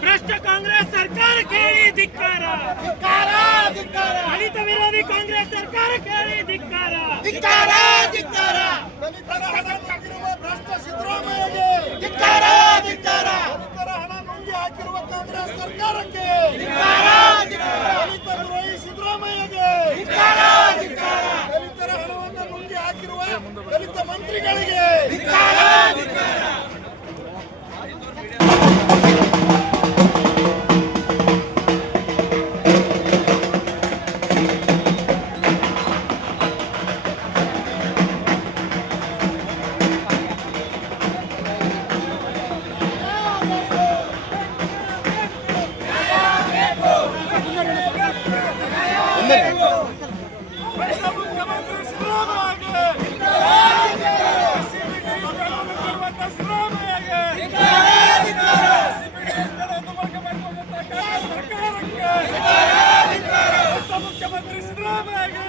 ಭ್ರಷ್ಟ ಕಾಂಗ್ರೆಸ್ ಸರ್ಕಾರ ಕೇಳಿ ಧಿಕ್ಕಾರ, ದಲಿತ ವಿರೋಧಿ ಕಾಂಗ್ರೆಸ್ ಸರ್ಕಾರ ಕೇಳಿ ಧಿಕ್ಕಾರ, ಭ್ರಷ್ಟ ಸಿದ್ದರಾಮಯ್ಯಗೆ ಧಿಕ್ಕಾರ, ದಲಿತರ ಹಣ ನುಂಗಿ ಹಾಕಿರುವ ಕಾಂಗ್ರೆಸ್ ಸರ್ಕಾರಕ್ಕೆ ದಲಿತ ದ್ರೋಹಿ ಸಿದ್ದರಾಮಯ್ಯಗೆ ದಲಿತರ ಹಣವನ್ನು ನುಂಗಿ ಹಾಕಿರುವ ದಲಿತ ಮಂತ್ರಿಗಳಿಗೆ ಮುಖ್ಯಮಂತ್ರಿ ಸಿದ್ದರಾಮಯ್ಯಗೆ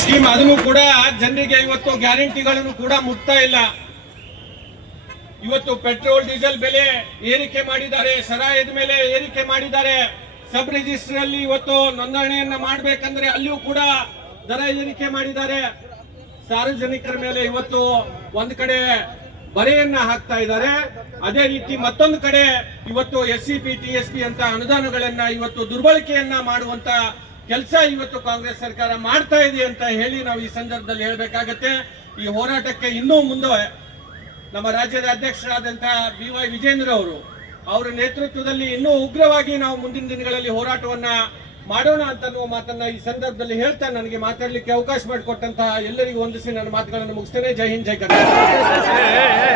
ಸ್ಕೀಮ್ ಅದನ್ನು ಕೂಡ ಜನರಿಗೆ ಇವತ್ತು ಗ್ಯಾರಂಟಿಗಳನ್ನು ಕೂಡ ಮುಟ್ತಾ ಇಲ್ಲ. ಇವತ್ತು ಪೆಟ್ರೋಲ್ ಡೀಸೆಲ್ ಬೆಲೆ ಏರಿಕೆ ಮಾಡಿದ್ದಾರೆ, ಸರಾಯದ ಮೇಲೆ ಏರಿಕೆ ಮಾಡಿದ್ದಾರೆ. ಸಬ್ ರಿಜಿಸ್ಟರ್ ಅಲ್ಲಿ ಇವತ್ತು ನೋಂದಣಿಯನ್ನ ಮಾಡಬೇಕಂದ್ರೆ ಅಲ್ಲಿಯೂ ಕೂಡ ದರ ಏರಿಕೆ ಮಾಡಿದ್ದಾರೆ. ಸಾರ್ವಜನಿಕರ ಮೇಲೆ ಇವತ್ತು ಒಂದ್ ಕಡೆ ಬರೆಯನ್ನ ಹಾಕ್ತಾ ಇದ್ದಾರೆ, ಅದೇ ರೀತಿ ಮತ್ತೊಂದು ಕಡೆ ಇವತ್ತು SCP TSP ಅಂತ ಅನುದಾನಗಳನ್ನ ಇವತ್ತು ದುರ್ಬಳಕೆಯನ್ನ ಮಾಡುವಂತ ಕೆಲಸ ಇವತ್ತು ಕಾಂಗ್ರೆಸ್ ಸರ್ಕಾರ ಮಾಡ್ತಾ ಇದೆ ಅಂತ ಹೇಳಿ ನಾವು ಈ ಸಂದರ್ಭದಲ್ಲಿ ಹೇಳಬೇಕಾಗತ್ತೆ. ಈ ಹೋರಾಟಕ್ಕೆ ಇನ್ನೂ ಮುಂದೆ ನಮ್ಮ ರಾಜ್ಯದ ಅಧ್ಯಕ್ಷರಾದಂತಹ BY ವಿಜೇಂದ್ರ ಅವರ ನೇತೃತ್ವದಲ್ಲಿ ಇನ್ನೂ ಉಗ್ರವಾಗಿ ನಾವು ಮುಂದಿನ ದಿನಗಳಲ್ಲಿ ಹೋರಾಟವನ್ನ ಮಾಡೋಣ ಅಂತ ಮಾತನ್ನ ಈ ಸಂದರ್ಭದಲ್ಲಿ ಹೇಳ್ತಾ ನನಗೆ ಮಾತಾಡ್ಲಿಕ್ಕೆ ಅವಕಾಶ ಮಾಡಿಕೊಟ್ಟಂತಹ ಎಲ್ಲರಿಗೂ ವಂದಿಸಿ ನನ್ನ ಮಾತುಗಳನ್ನು ಮುಗಿಸ್ತೇನೆ. ಜೈ ಹಿಂದ್, ಜೈ ಕರ್ನಾಟಕ.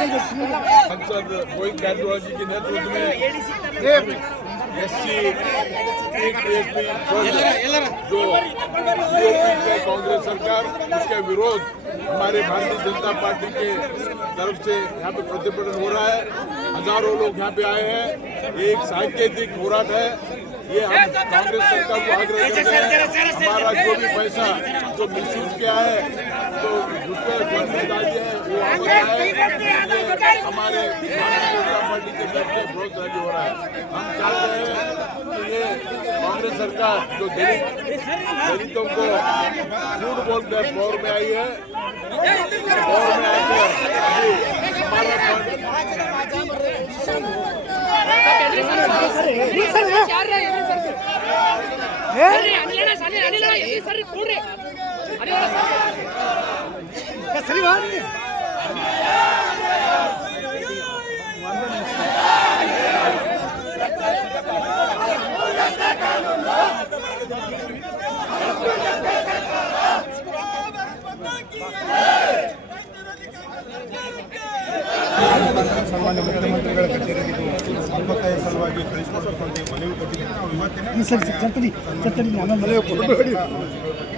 सांसद रोहित कांडवाल जी के नेतृत्व में SC जो कांग्रेस सरकार उसके विरोध हमारे भारतीय जनता पार्टी के तरफ से यहाँ पे प्रतिभटन हो रहा है। हजारों लोग यहाँ पे आए हैं। ये एक सांकेतिक होराट है। ये हम कांग्रेस सरकार को आग्रह करते हैं, हमारा जो भी पैसा जो मिसयूज किया है, तो दूसरे फंड में डाल दिया है, वो वापस आए। हमारे भारतीय जनता पार्टी के तरफ से बहुत राजी हो रहा है। हम चाहते हैं कि ये कांग्रेस सरकार जो दलितों को झूठ बोलकर पावर में आई है, पावर में आकर हमारा फंड ಸನ್ಮಾನ್ಯ ಮುಖ್ಯಮಂತ್ರಿಗಳ ಕಚೇರಿಗೆ ಅಲ್ಪಕಾಯ ಸಲುವಾಗಿ ಕಳಿಸಿಕೊಟ್ಟು ಮನವಿ ಕೊಟ್ಟಿದ್ದೀನಿ. ನಾವು ಇವತ್ತಿನ ಮನವಿ ಕೊಡಬೇಡಿ,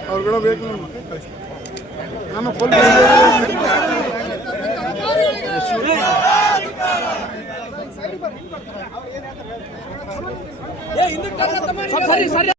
ಅವ್ರುಗಳ ಬೇಕು ನಾನು ಫುಲ್ ಸರಿ ಸರಿ